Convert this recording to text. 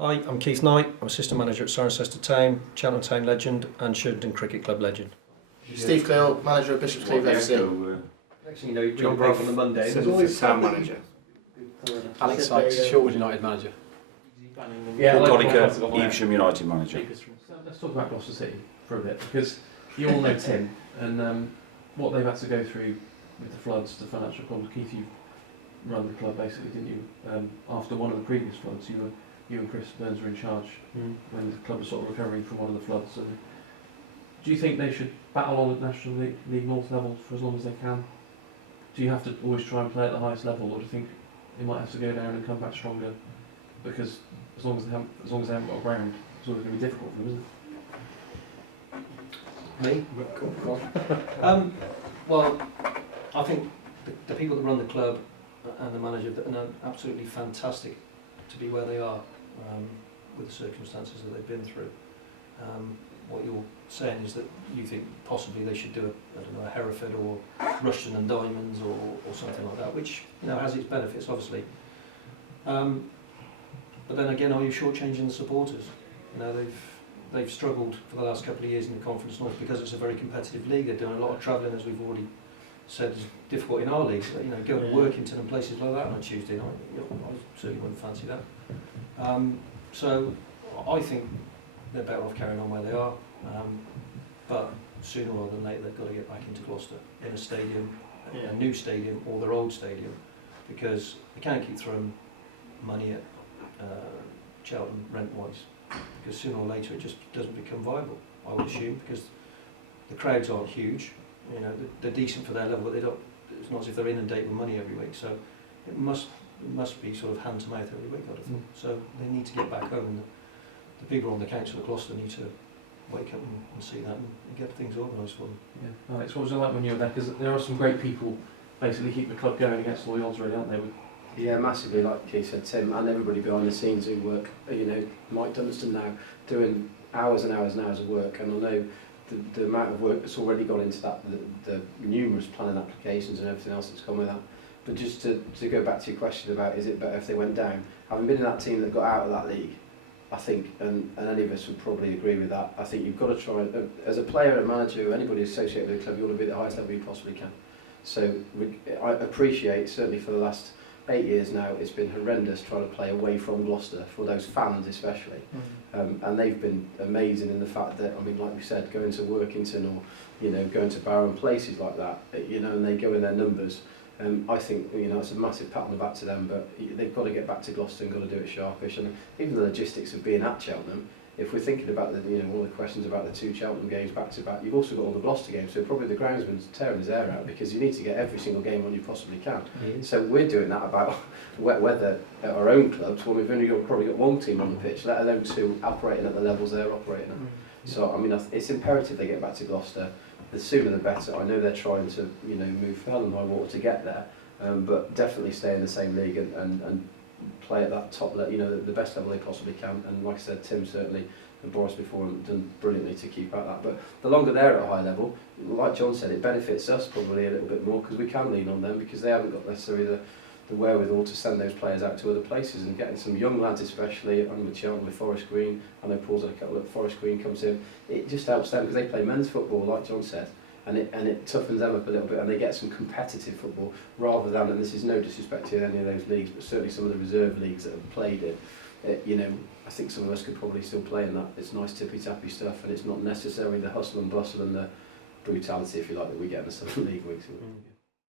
Hi, I'm Keith Knight. I'm assistant manager at Cirencester Town, Cheltenham Town legend and Sheridan Cricket Club legend. Steve Cleal, manager of Bishop's Cleeve FC. Next thing you know, you're John break Brough, on the Monday. There's always town manager. Alex Sykes, Shortwood United manager. Yeah, Collicutt, Evesham United manager. Let's talk about Gloucester City for a bit, because you all know Tim and what they've had to go through with the floods, the financial problems. Keith, you run the club basically, didn't you? After one of the previous floods, you and Chris Burns were in charge when the club was sort of recovering from one of the floods. And do you think they should battle on at National League North level for as long as they can? Do you have to always try and play at the highest level, or do you think they might have to go down and come back stronger? Because as long as they haven't got a ground, it's always going to be difficult for them, isn't it? Me? Cool. Well, I think the people that run the club and the manager are absolutely fantastic to be where they are with the circumstances that they've been through. What you're saying is that you think possibly they should do a Hereford or Rushden and Diamonds or something like that, which has its benefits obviously. But then again, are you shortchanging the supporters? They've struggled for the last couple of years in the Conference North because it's a very competitive league. They're doing a lot of travelling, as we've already said, is difficult in our league. So, going to Workington and places like that on a Tuesday night, I certainly wouldn't fancy that. So I think they're better off carrying on where they are. But sooner rather than later, they've got to get back into Gloucester in a stadium, a new stadium or their old stadium, because they can't keep throwing money at Cheltenham rent-wise, because sooner or later it just doesn't become viable, I would assume, because the crowds aren't huge. They're decent for their level, but it's not as if they're inundated with money every week, so it must be sort of hand to mouth every week, I'd have thought. So they need to get back home, and the people on the council of Gloucester need to wake up and see that and get things organised for them. Yeah. Alex, what was it like when you were there? Because there are some great people basically keep the club going against all the odds, really, aren't they? Yeah, massively, like Keith said, Tim, and everybody behind the scenes who work, Mike Dunstan now, doing hours and hours and hours of work, and I know the amount of work that's already gone into that, the numerous planning applications and everything else that's come with that. But just to go back to your question about is it better if they went down, having been in that team that got out of that league, I think, and any of us would probably agree with that, I think you've got to try, as a player, a manager, anybody associated with the club, you want to be at the highest level you possibly can. So I appreciate, certainly for the last 8 years now, it's been horrendous trying to play away from Gloucester, for those fans especially. And they've been amazing in the fact that, like we said, going to Workington or, going to Brough and places like that, and they go in their numbers. I think, it's a massive pat on the back to them, but they've got to get back to Gloucester and got to do it sharpish. And even the logistics of being at Cheltenham, if we're thinking about all the questions about the 2 Cheltenham games back to back, you've also got all the Gloucester games, so probably the groundsman's tearing his hair out because you need to get every single game on you possibly can. So we're doing that about wet weather at our own clubs when we've probably got 1 team on the pitch, let alone 2 operating at the levels they're operating at. So it's imperative they get back to Gloucester. The sooner the better. I know they're trying to move hell and high water to get there, but definitely stay in the same league and play at that top level, the best level they possibly can. And like I said, Tim certainly and Boris before have done brilliantly to keep at that. But the longer they're at a high level, like John said, it benefits us probably a little bit more because we can lean on them because they haven't got necessarily the wherewithal to send those players out to other places, and getting some young lads especially, I'm with Cheltenham with Forest Green, I know Paul's had a couple of Forest Green comes in, it just helps them because they play men's football like John said, and it toughens them up a little bit and they get some competitive football rather than, and this is no disrespect to any of those leagues, but certainly some of the reserve leagues that have played it, I think some of us could probably still play in that. It's nice tippy-tappy stuff and it's not necessarily the hustle and bustle and the brutality, if you like, that we get in the Southern League weeks.